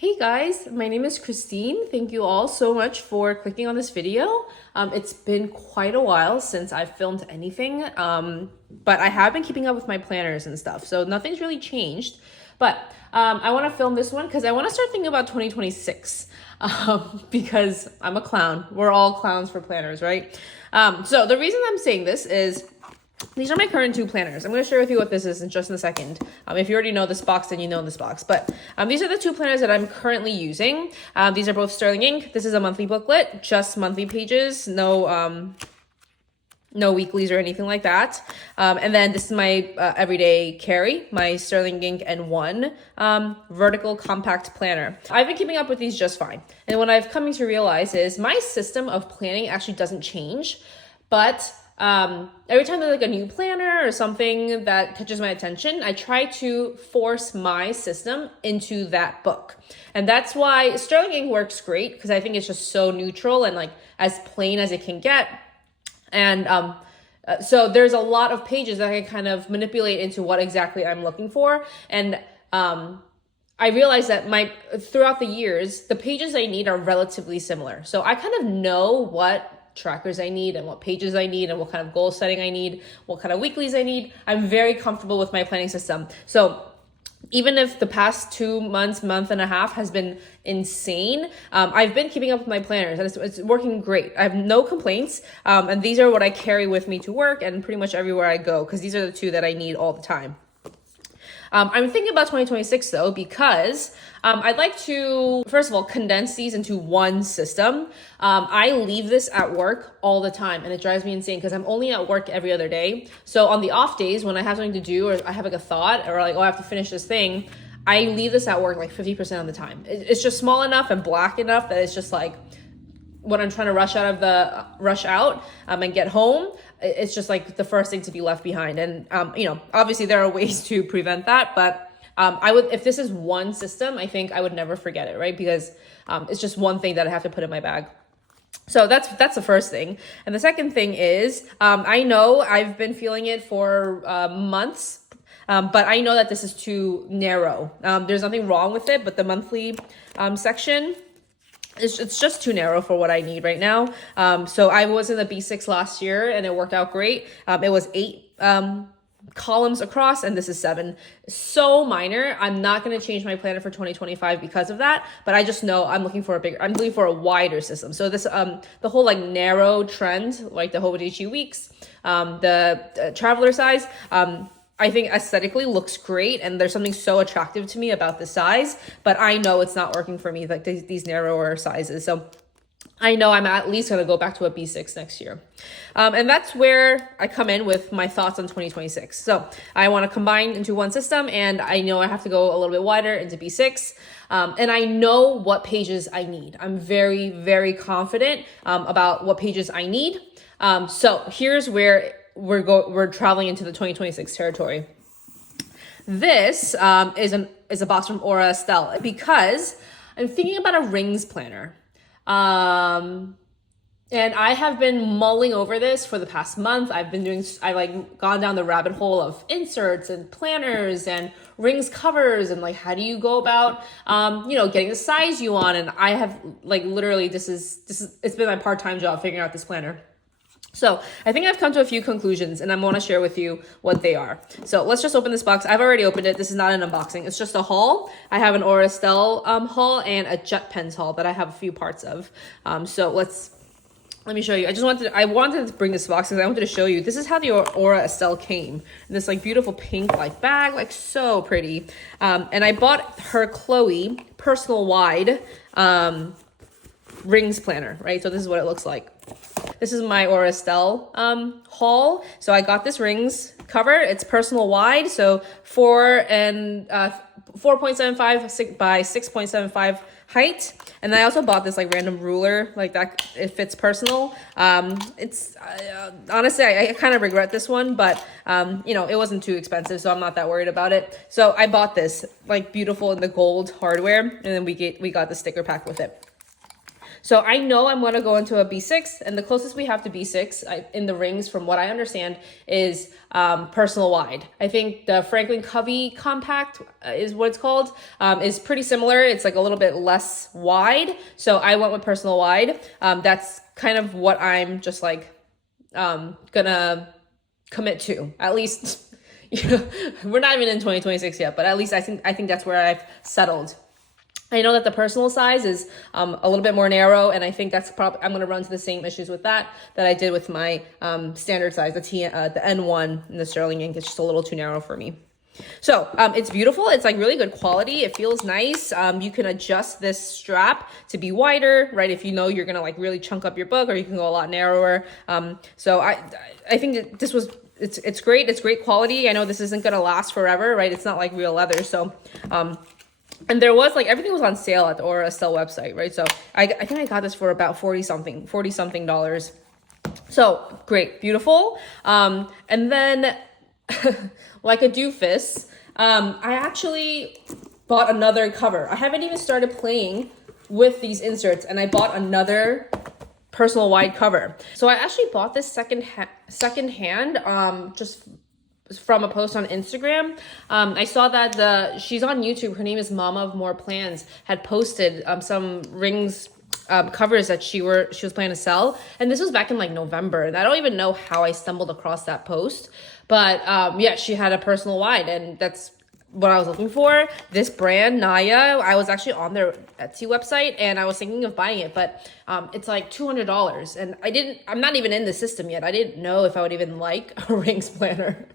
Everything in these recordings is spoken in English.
Hey guys, my name is Christine. Thank you all so much for clicking on this video. It's been quite a while since I've filmed anything, but I have been keeping up with my planners and stuff, so nothing's really changed. But I want to film this one because I want to start thinking about 2026 because I'm a clown. We're all clowns for planners, right? So the reason I'm saying this is these are my current two planners. I'm going to share with you what this is in just in a second. If you already know this box, then you know this box. But these are the two planners that I'm currently using. These are both Sterling Ink. This is a monthly booklet, just monthly pages, no weeklies or anything like that. And then this is my everyday carry, my Sterling Ink N1 vertical compact planner. I've been keeping up with these just fine. And what I've come to realize is my system of planning actually doesn't change, but every time there's like a new planner or something that catches my attention, I try to force my system into that book. And that's why Sterling Ink works great because I think it's just so neutral and like as plain as it can get. And so there's a lot of pages that I can kind of manipulate into what exactly I'm looking for. And I realized that throughout the years, the pages I need are relatively similar. So I kind of know what trackers I need and what pages I need and what kind of goal setting I need, what kind of weeklies I need. I'm very comfortable with my planning system. So even if the past 2 months, month and a half has been insane, I've been keeping up with my planners and it's working great. I have no complaints. And these are what I carry with me to work and pretty much everywhere I go because these are the two that I need all the time. I'm thinking about 2026 though, because I'd like to, first of all, condense these into one system. I leave this at work all the time and it drives me insane because I'm only at work every other day. So on the off days when I have something to do or I have like a thought or like, oh, I have to finish this thing, I leave this at work like 50% of the time. It's just small enough and black enough that it's just like, when I'm trying to rush out and get home, it's just like the first thing to be left behind. And, obviously there are ways to prevent that, but if this is one system, I think I would never forget it, right? Because it's just one thing that I have to put in my bag. So that's the first thing. And the second thing is, I know I've been feeling it for months, but I know that this is too narrow. There's nothing wrong with it, but the monthly section, it's just too narrow for what I need right now. So I was in the B6 last year and it worked out great. It was 8 columns across and this is 7. So minor. I'm not going to change my planner for 2025 because of that, but I just know I'm looking for a wider system. So this, the whole like narrow trend, like the Hobonichi weeks, the traveler size, I think aesthetically looks great and there's something so attractive to me about the size, but I know it's not working for me, like these narrower sizes. So I know I'm at least going to go back to a B6 next year. And that's where I come in with my thoughts on 2026. So I want to combine into one system and I know I have to go a little bit wider into B6. And I know what pages I need. I'm very, very confident about what pages I need. So here's where we're traveling into the 2026 territory. This is a box from Aura Estelle because I'm thinking about a rings planner. And I have been mulling over this for the past month. I've gone down the rabbit hole of inserts and planners and rings covers and like, how do you go about, getting the size you want? And I have like, literally, it's been my part-time job figuring out this planner. So I think I've come to a few conclusions and I want to share with you what they are. So let's just open this box. I've already opened it. This is not an unboxing. It's just a haul. I have an Aura Estelle haul and a Jet Pens haul that I have a few parts of. So let me show you. I wanted to bring this box because I wanted to show you. This is how the Aura Estelle came. In this like beautiful pink like bag, like so pretty. And I bought her Chloe personal wide rings planner, right? So this is what it looks like. This is my Aura Estelle haul. So I got this rings cover. It's personal wide, so 4.75 by 6.75 height. And I also bought this like random ruler like that. It fits personal. It's honestly, I kind of regret this one, but it wasn't too expensive, so I'm not that worried about it. So I bought this like beautiful in the gold hardware, and then we got the sticker pack with it. So I know I'm going to go into a B6, and the closest we have to B6 in the rings, from what I understand, is personal wide. I think the Franklin Covey Compact is what it's called, is pretty similar. It's like a little bit less wide. So I went with personal wide. That's kind of what I'm just like gonna commit to, at least. We're not even in 2026 yet, but at least I think that's where I've settled. I know that the personal size is a little bit more narrow, and I think that's probably, I'm going to run into the same issues with that I did with my standard size, the N1 and the Sterling ink. It's just a little too narrow for me. So it's beautiful. It's like really good quality. It feels nice. You can adjust this strap to be wider, right? If you know you're going to like really chunk up your book, or you can go a lot narrower. So I think that this was, it's great. It's great quality. I know this isn't going to last forever, right? It's not like real leather. So, and there was like, everything was on sale at the Aura Estelle website, right? So I think I got this for about $40 something dollars. So great, beautiful. And then like a doofus, I actually bought another cover. I haven't even started playing with these inserts, and I bought another personal wide cover. So I actually bought this second hand, just from a post on Instagram. I saw that she's on YouTube. Her name is Mama of More Plans, had posted some rings covers that she was planning to sell, and this was back in like November, and I don't even know how I stumbled across that post, but yeah, she had a personal wide, and that's what I was looking for. This brand, Naya, I was actually on their Etsy website, and I was thinking of buying it, but it's like $200, and I'm not even in the system yet. I didn't know if I would even like a rings planner.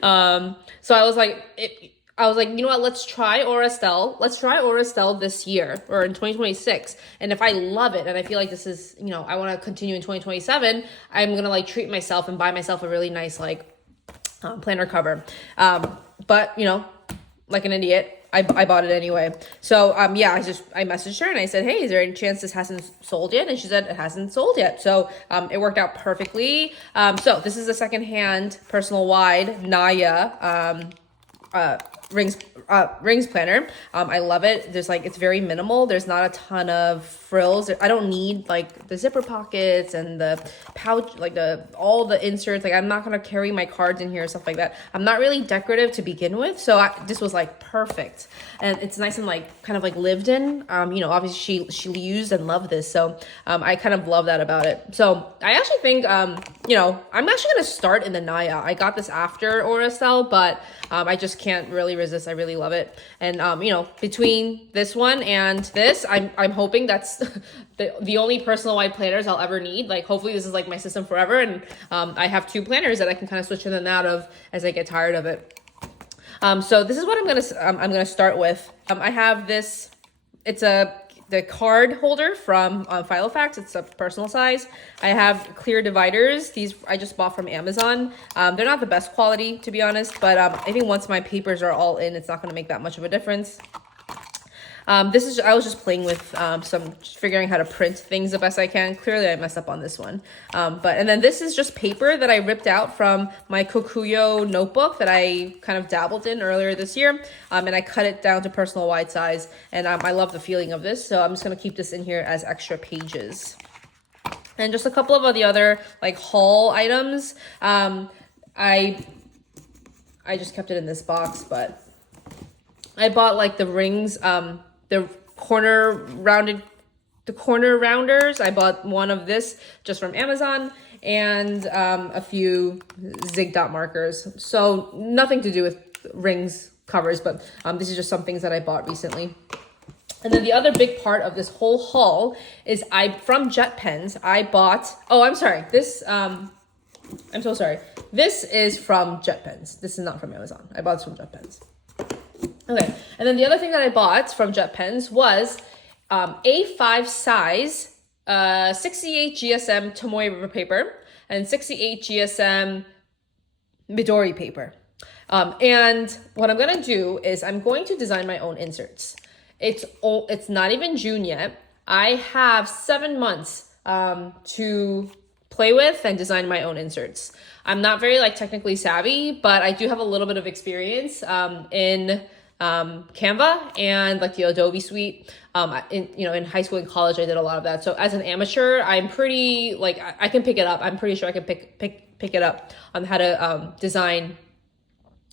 So I was like, you know what, let's try Aura Estelle. Let's try Aura Estelle this year, or in 2026. And if I love it, and I feel like this is, I want to continue in 2027, I'm going to like treat myself and buy myself a really nice like planner cover. But like an idiot, I bought it anyway. So yeah, I messaged her and I said, hey, is there any chance this hasn't sold yet? And she said it hasn't sold yet. So it worked out perfectly. So this is a secondhand personal wide Naya rings planner. I love it. It's very minimal. There's not a ton of frills. I don't need like the zipper pockets and the pouch, like all the inserts. Like I'm not going to carry my cards in here and stuff like that. I'm not really decorative to begin with. So this was like perfect, and it's nice and like kind of like lived in. Obviously she used and loved this. So I kind of love that about it. So I actually think, I'm actually going to start in the Naya. I got this after Aura Estelle, but I just can't really resist. I really love it. And, between this one and this, I'm hoping that's the only personal wide planners I'll ever need. Like, hopefully this is like my system forever. And, I have two planners that I can kind of switch in and out of as I get tired of it. So this is what I'm going to start with. I have this, it's the card holder from Filofax. It's a personal size. I have clear dividers. These I just bought from Amazon. They're not the best quality, to be honest, but I think once my papers are all in, it's not going to make that much of a difference. I was just playing with figuring how to print things the best I can. Clearly I messed up on this one. And then this is just paper that I ripped out from my Kokuyo notebook that I kind of dabbled in earlier this year. And I cut it down to personal wide size. And I love the feeling of this. So I'm just going to keep this in here as extra pages. And just a couple of the other like haul items. I just kept it in this box, but I bought like the rings, the corner rounders. I bought one of this just from Amazon, and a few zig dot markers. So nothing to do with rings covers, but this is just some things that I bought recently. And then the other big part of this whole haul is from Jet Pens, I bought, I'm sorry, this, I'm so sorry. This is from Jet Pens. This is not from Amazon. I bought this from Jet Pens. Okay, and then the other thing that I bought from Jet Pens was A5 size 68 GSM Tomoe River paper and 68 GSM Midori paper. And what I'm going to do is I'm going to design my own inserts. It's not even June yet. I have 7 months to play with and design my own inserts. I'm not very like technically savvy, but I do have a little bit of experience in Canva and like the Adobe suite. In high school and college, I did a lot of that. So as an amateur, I'm pretty like I can pick it up. I'm pretty sure I can pick it up on how to design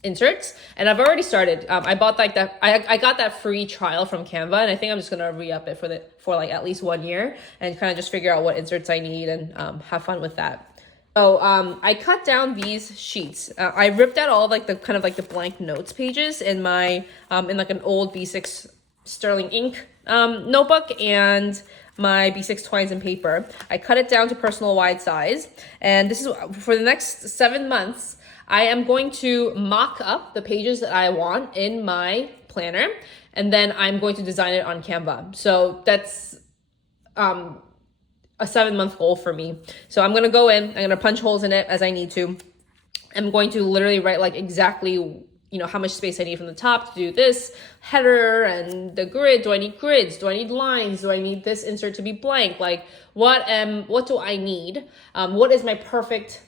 inserts, and I've already started. I bought like that. I got that free trial from Canva, and I think I'm just gonna re-up it for like at least 1 year and kind of just figure out what inserts I need and have fun with that. So I cut down these sheets. I ripped out all like the kind of like the blank notes pages in my in like an old B6 Sterling ink notebook and my B6 twines and paper. I cut it down to personal wide size, and this is for the next 7 months. I am going to mock up the pages that I want in my planner, and then I'm going to design it on Canva. So that's a 7-month goal for me. So I'm gonna go in, I'm gonna punch holes in it as I need to. I'm going to literally write like exactly how much space I need from the top to do this header and the grid. Do I need grids? Do I need lines? Do I need this insert to be blank? Like what do I need? What is my perfect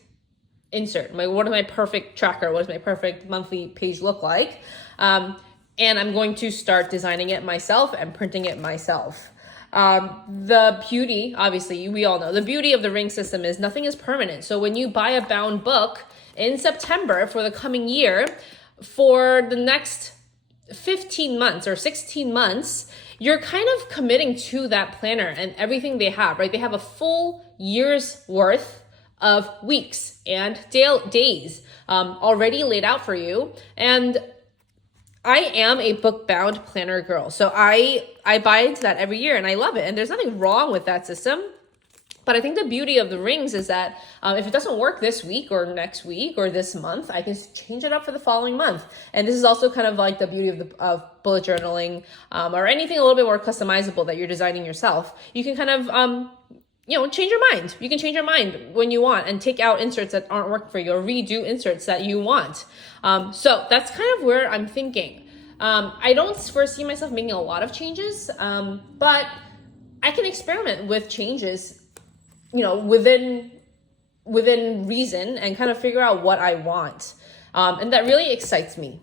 insert? What is my perfect tracker? What does my perfect monthly page look like? And I'm going to start designing it myself and printing it myself. The beauty, obviously, we all know, the beauty of the ring system is nothing is permanent. So when you buy a bound book in September for the coming year, for the next 15 months or 16 months, you're kind of committing to that planner and everything they have, right? They have a full year's worth of weeks and days already laid out for you. And I am a book bound planner girl. So I buy into that every year and I love it. And there's nothing wrong with that system. But I think the beauty of the rings is that if it doesn't work this week or next week or this month, I can change it up for the following month. And this is also kind of like the beauty of bullet journaling or anything a little bit more customizable that you're designing yourself. You can kind of change your mind. You can change your mind when you want and take out inserts that aren't working for you or redo inserts that you want. So that's kind of where I'm thinking. I don't foresee myself making a lot of changes, but I can experiment with changes, within reason and kind of figure out what I want. And that really excites me.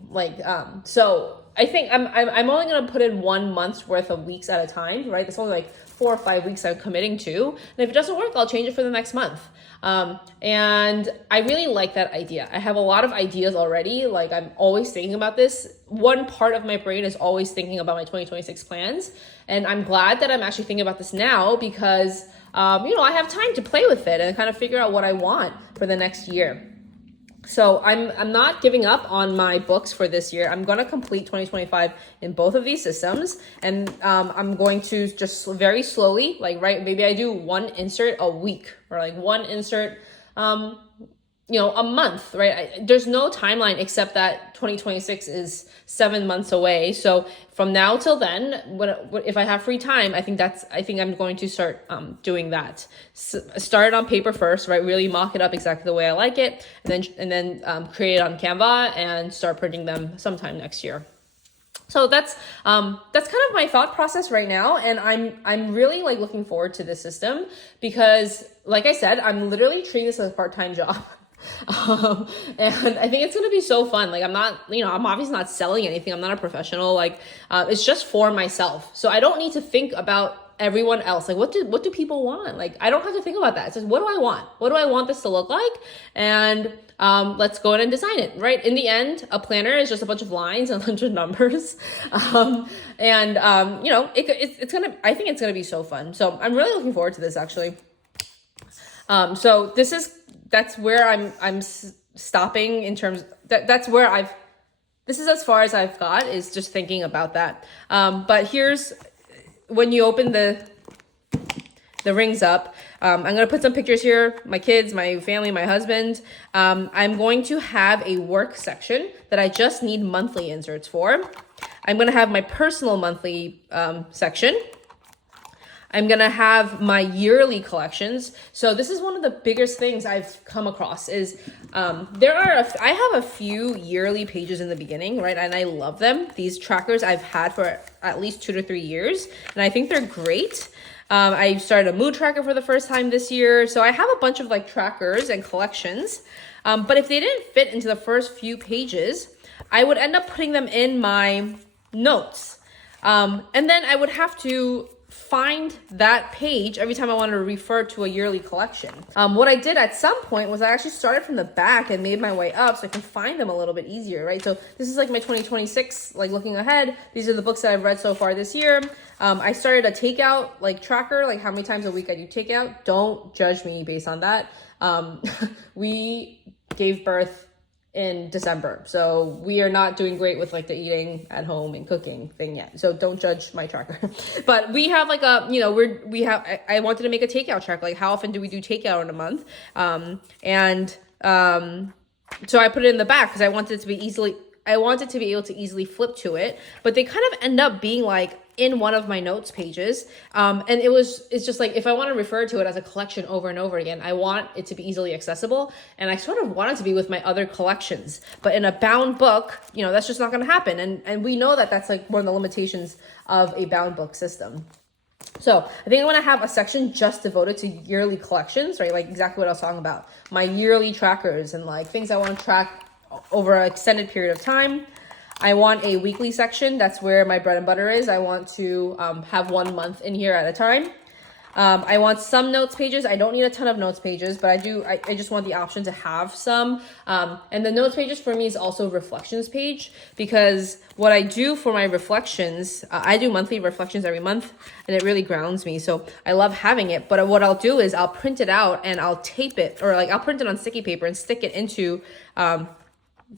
So I think I'm only going to put in 1 month's worth of weeks at a time, right? That's only like 4 or 5 weeks I'm committing to. And if it doesn't work, I'll change it for the next month. And I really like that idea. I have a lot of ideas already. Like I'm always thinking about this. One part of my brain is always thinking about my 2026 plans. And I'm glad that I'm actually thinking about this now because, I have time to play with it and kind of figure out what I want for the next year. So I'm not giving up on my books for this year. I'm going to complete 2025 in both of these systems. And I'm going to just very slowly, maybe I do 1 insert a week or like 1 insert, a month, right? There's no timeline except that 2026 is 7 months away. So from now till then, if I have free time, I think I'm going to start doing that. Start it on paper first, right? Really mock it up exactly the way I like it, and then create it on Canva and start printing them sometime next year. So that's kind of my thought process right now, and I'm really looking forward to this system because, like I said, I'm literally treating this as a part-time job. And I think it's gonna be so fun. I'm obviously not selling anything. I'm not a professional. It's just for myself. So I don't need to think about everyone else. What do people want? I don't have to think about that. It's just, what do I want? What do I want this to look like? And let's go in and design it, right? In the end, a planner is just a bunch of lines and a bunch of numbers. I think it's gonna be so fun. So I'm really looking forward to this actually. So that's where I'm stopping in terms that's where this is as far as I've got, is just thinking about that. But here's when you open the rings up. I'm going to put some pictures here, my kids, my family, my husband. I'm going to have a work section that I just need monthly inserts for. I'm going to have my personal monthly section. I'm going to have my yearly collections. So this is one of the biggest things I've come across is I have a few yearly pages in the beginning, right? And I love them. These trackers I've had for at least 2 to 3 years, and I think they're great. I started a mood tracker for the first time this year. So I have a bunch of trackers and collections. But if they didn't fit into the first few pages, I would end up putting them in my notes. And then I would have to find that page every time I wanted to refer to a yearly collection. What I did at some point was I actually started from the back and made my way up so I can find them a little bit easier, right? So this is like my 2026, like looking ahead. These are the books that I've read so far this year. I started a takeout like tracker, like how many times a week I do takeout. Don't judge me based on that. We gave birth in December, so we are not doing great with like the eating at home and cooking thing yet, so don't judge my tracker. But we have like a, you know, I wanted to make a takeout track, like how often do we do takeout in a month, so I put it in the back because I wanted it to be able to easily flip to it, but they kind of end up being like in one of my notes pages. And it's just like, if I want to refer to it as a collection over and over again, I want it to be easily accessible. And I sort of want it to be with my other collections, but in a bound book, you know, that's just not going to happen. And we know that that's like one of the limitations of a bound book system. So I think I want to have a section just devoted to yearly collections, right? Like exactly what I was talking about, my yearly trackers and like things I want to track over an extended period of time. I want a weekly section. That's where my bread and butter is. I want to have 1 month in here at a time. I want some notes pages. I don't need a ton of notes pages, but I just want the option to have some. And the notes pages for me is also reflections page, because what I do for my reflections, I do monthly reflections every month, and it really grounds me. So I love having it. But what I'll do is I'll print it out and I'll tape it, or like I'll print it on sticky paper and stick it into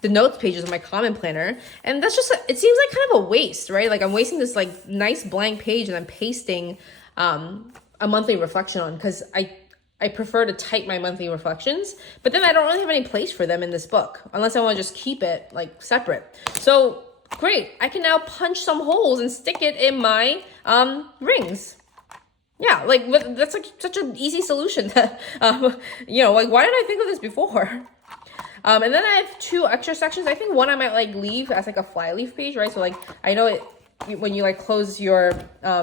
the notes pages of my Common Planner. And that's just, it seems like kind of a waste, right? Like I'm wasting this like nice blank page and I'm pasting a monthly reflection on, because I prefer to type my monthly reflections, but then I don't really have any place for them in this book unless I want to just keep it like separate. So great, I can now punch some holes and stick it in my rings. Yeah, like that's like such an easy solution that, you know, like why did I think of this before? And then I have 2 extra sections. I think one I might like leave as like a flyleaf page, right? So like I know when you like close your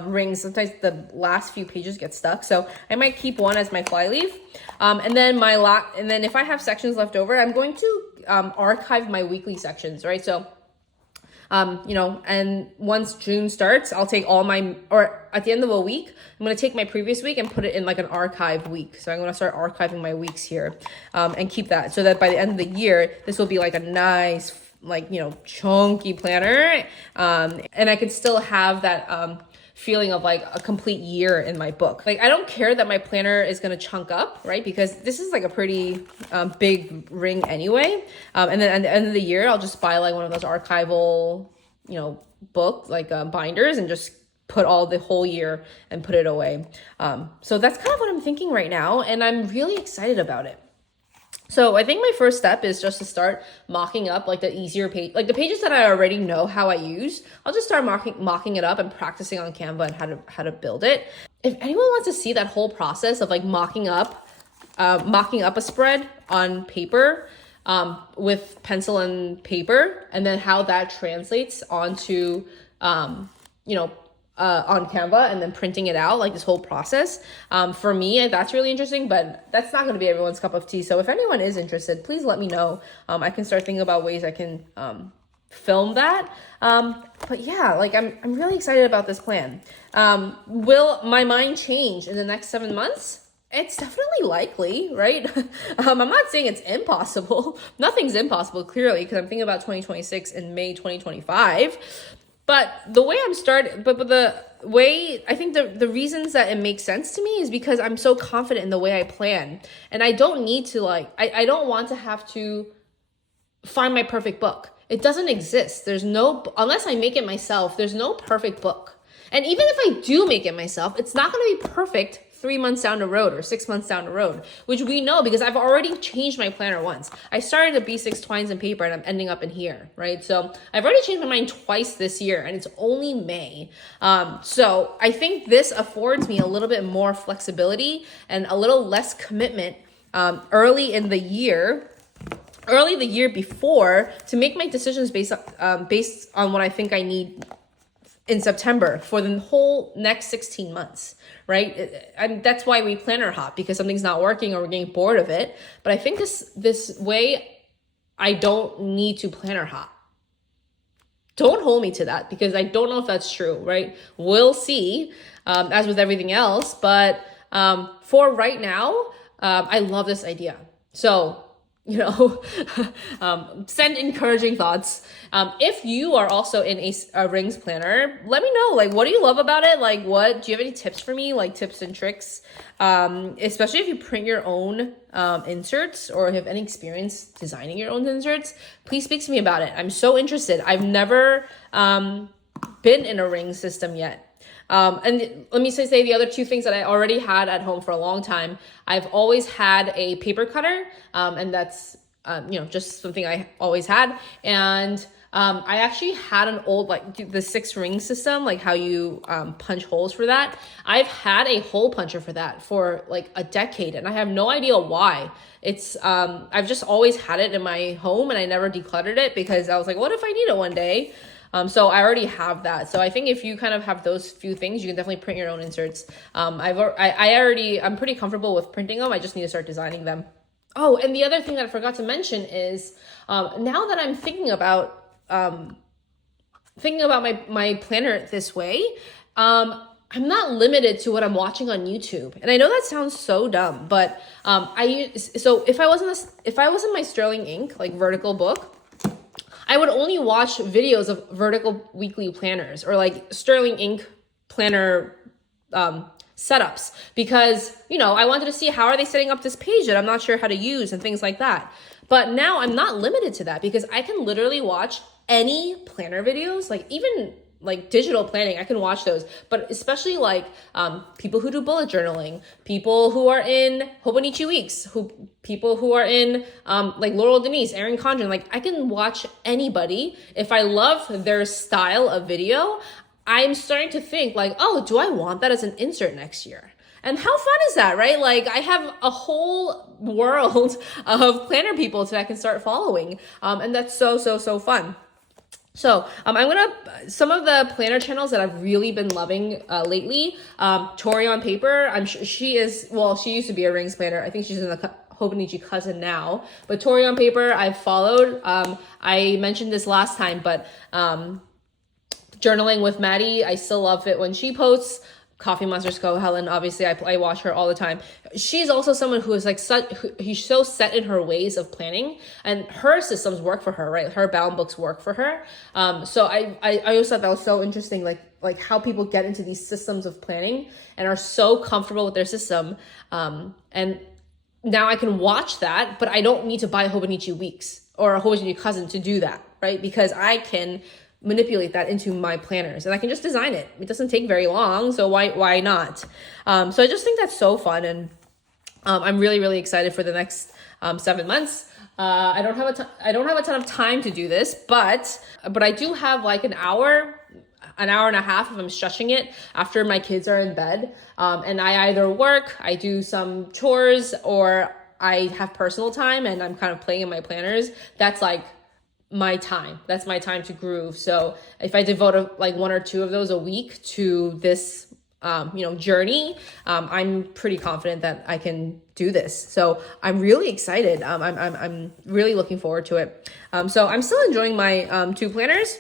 rings, sometimes the last few pages get stuck. So I might keep one as my flyleaf. And then if I have sections left over, I'm going to archive my weekly sections, right? So you know, and once June starts, I'll take or at the end of a week, I'm going to take my previous week and put it in like an archive week. So I'm going to start archiving my weeks here, and keep that so that by the end of the year, this will be like a nice, like, you know, chunky planner. And I could still have that, feeling of like a complete year in my book. Like I don't care that my planner is going to chunk up, right? Because this is like a pretty big ring anyway. And then at the end of the year, I'll just buy like one of those archival, you know, book like binders and just put all the whole year and put it away. So that's kind of what I'm thinking right now. And I'm really excited about it. So I think my first step is just to start mocking up like the easier page, like the pages that I already know how I use. I'll just start mocking it up and practicing on Canva and how to build it. If anyone wants to see that whole process of like mocking up a spread on paper, with pencil and paper, and then how that translates onto, you know, on Canva and then printing it out, like this whole process. For me, that's really interesting, but that's not going to be everyone's cup of tea. So if anyone is interested, please let me know. I can start thinking about ways I can film that. But yeah, like I'm really excited about this plan. Will my mind change in the next 7 months? It's definitely likely, right? I'm not saying it's impossible. Nothing's impossible, clearly, because I'm thinking about 2026 in May 2025. But the way I think the reasons that it makes sense to me is because I'm so confident in the way I plan. And I don't need to I don't want to have to find my perfect book. It doesn't exist. Unless I make it myself, there's no perfect book. And even if I do make it myself, it's not going to be perfect 3 months down the road or 6 months down the road, which we know because I've already changed my planner once. I started at B6 Twines and Paper and I'm ending up in here, right? So I've already changed my mind twice this year and it's only May. So I think this affords me a little bit more flexibility and a little less commitment early the year before, to make my decisions based on what I think I need in September for the whole next 16 months, right? And that's why we planner hop, because something's not working or we're getting bored of it. But I think this way, I don't need to planner hop. Don't hold me to that because I don't know if that's true, right? We'll see, as with everything else. But for right now, I love this idea. So, you know, send encouraging thoughts. If you are also in a rings planner, let me know, like, what do you love about it? Like, what, do you have any tips for me? Like tips and tricks, especially if you print your own inserts or have any experience designing your own inserts, please speak to me about it. I'm so interested. I've never been in a ring system yet. And let me say the other two things that I already had at home for a long time. I've always had a paper cutter, and that's, you know, just something I always had. And I actually had an old, like the 6 ring system, like how you punch holes for that. I've had a hole puncher for that for like a decade, and I have no idea why. It's, I've just always had it in my home, and I never decluttered it because I was like, what if I need it one day? So I already have that. So I think if you kind of have those few things, you can definitely print your own inserts. I'm pretty comfortable with printing them. I just need to start designing them. Oh, and the other thing that I forgot to mention is, now that I'm thinking about my planner this way, I'm not limited to what I'm watching on YouTube. And I know that sounds so dumb, but so if I was in my Sterling Ink, like vertical book, I would only watch videos of vertical weekly planners or like Sterling Ink planner setups because, you know, I wanted to see how are they setting up this page that I'm not sure how to use and things like that. But now I'm not limited to that because I can literally watch any planner videos, like even like digital planning, I can watch those, but especially like people who do bullet journaling, people who are in Hobonichi Weeks, people who are in like Laurel Denise, Erin Condren, like I can watch anybody. If I love their style of video, I'm starting to think like, oh, do I want that as an insert next year? And how fun is that, right? Like I have a whole world of planner people that I can start following. And that's so, so, so fun. So some of the planner channels that I've really been loving lately, Tori on Paper, I'm sure she used to be a rings planner. I think she's in the Hobonichi Cousin now, but Tori on Paper I've followed. I mentioned this last time, but Journaling with Maddie, I still love it when she posts. Coffee Monsters Co. Helen, obviously I watch her all the time. She's also someone who is like he's so set in her ways of planning, and her systems work for her, right? Her bound books work for her. So I always thought that was so interesting, like how people get into these systems of planning and are so comfortable with their system. And now I can watch that, but I don't need to buy Hobonichi Weeks or a Hobonichi Cousin to do that, right? Because I can manipulate that into my planners and I can just design it. It doesn't take very long, so why not? So I just think that's so fun, and I'm really, really excited for the next 7 months. I don't have a ton of time to do this, but I do have like an hour and a half if I'm stretching it after my kids are in bed. And I either work, I do some chores, or I have personal time and I'm kind of playing in my planners. That's like my time. That's my time to groove. So if I devote like 1 or 2 of those a week to this, journey, I'm pretty confident that I can do this. So I'm really excited. I'm really looking forward to it. So I'm still enjoying my 2 planners.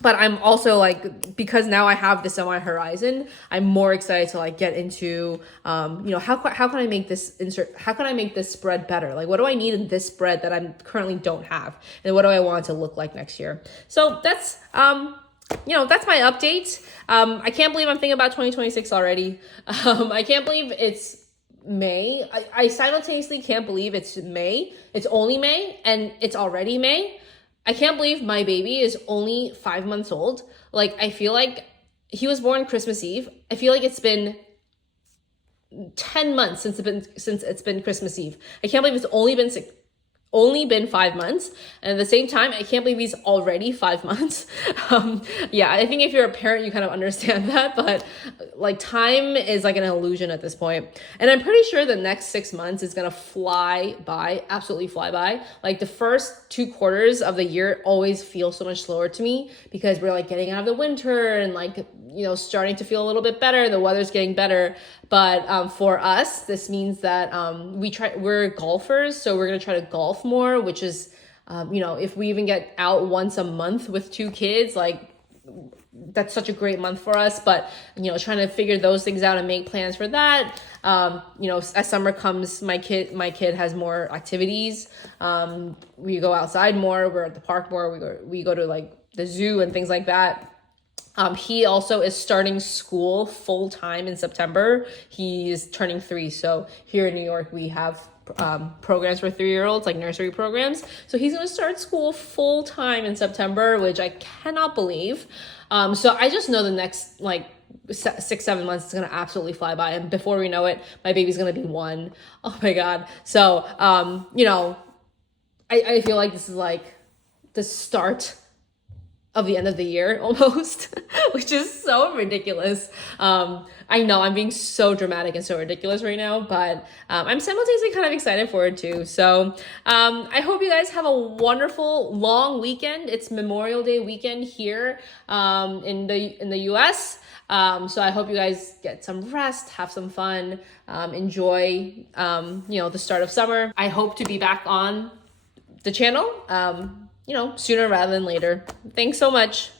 But I'm also like, because now I have this on my horizon, I'm more excited to like get into, how can I make this insert? How can I make this spread better? Like, what do I need in this spread that I currently don't have? And what do I want it to look like next year? So that's, that's my update. I can't believe I'm thinking about 2026 already. I can't believe it's May. I simultaneously can't believe it's May. It's only May and it's already May. I can't believe my baby is only 5 months old. Like, I feel like he was born Christmas Eve. I feel like it's been 10 months since it's been Christmas Eve. I can't believe it's only been 5 months. And at the same time, I can't believe he's already 5 months. I think if you're a parent, you kind of understand that, but like time is like an illusion at this point. And I'm pretty sure the next 6 months is going to fly by, absolutely fly by. Like the first 2 quarters of the year always feel so much slower to me because we're like getting out of the winter and like, starting to feel a little bit better. The weather's getting better. But for us, this means that we're golfers. So we're going to try to golf more, which is You know, if we even get out once a month with 2 kids, like that's such a great month for us. But, you know, trying to figure those things out and make plans for that. You know, as summer comes, my kid has more activities. We go outside more, we're at the park more, we go to like the zoo and things like that. He also is starting school full time in September. He is turning 3. So here in New York, we have programs for 3-year-olds, like nursery programs. So he's going to start school full time in September, which I cannot believe. So I just know the next like 6-7 months is going to absolutely fly by. And before we know it, my baby's going to be 1. Oh my God. So, you know, I feel like this is like the start of the end of the year almost, which is so ridiculous. I know I'm being so dramatic and so ridiculous right now, but I'm simultaneously kind of excited for it too. So I hope you guys have a wonderful long weekend. It's Memorial Day weekend here in the US. So I hope you guys get some rest, have some fun, enjoy you know, the start of summer. I hope to be back on the channel you know, sooner rather than later. Thanks so much.